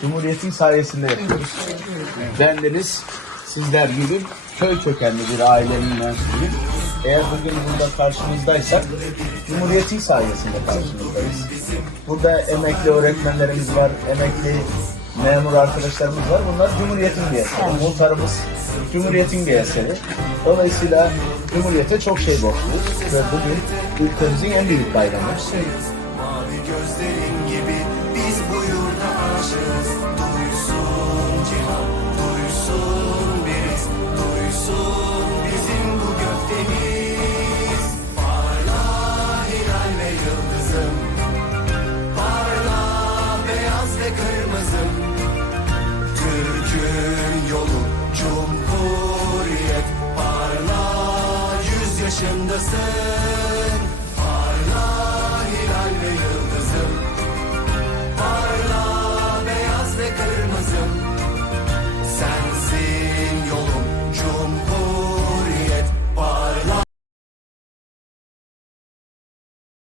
Cumhuriyet'in sayesinde yapıyoruz. Bendeniz sizler gibi köy kökenli bir ailenin mensubuyum. Eğer bugün burada karşınızdaysak Cumhuriyet'in sayesinde karşınızdayız. Burada emekli öğretmenlerimiz var, emekli memur arkadaşlarımız var. Bunlar Cumhuriyet'in bir eseri. Muhtarımız Cumhuriyet'in bir eseri. Dolayısıyla Cumhuriyet'e çok şey borçluyuz ve bugün ülkemizin en büyük bayramı. Mavi gözlerin Türk'ün yolu Cumhuriyet Parla yüz yaşındasın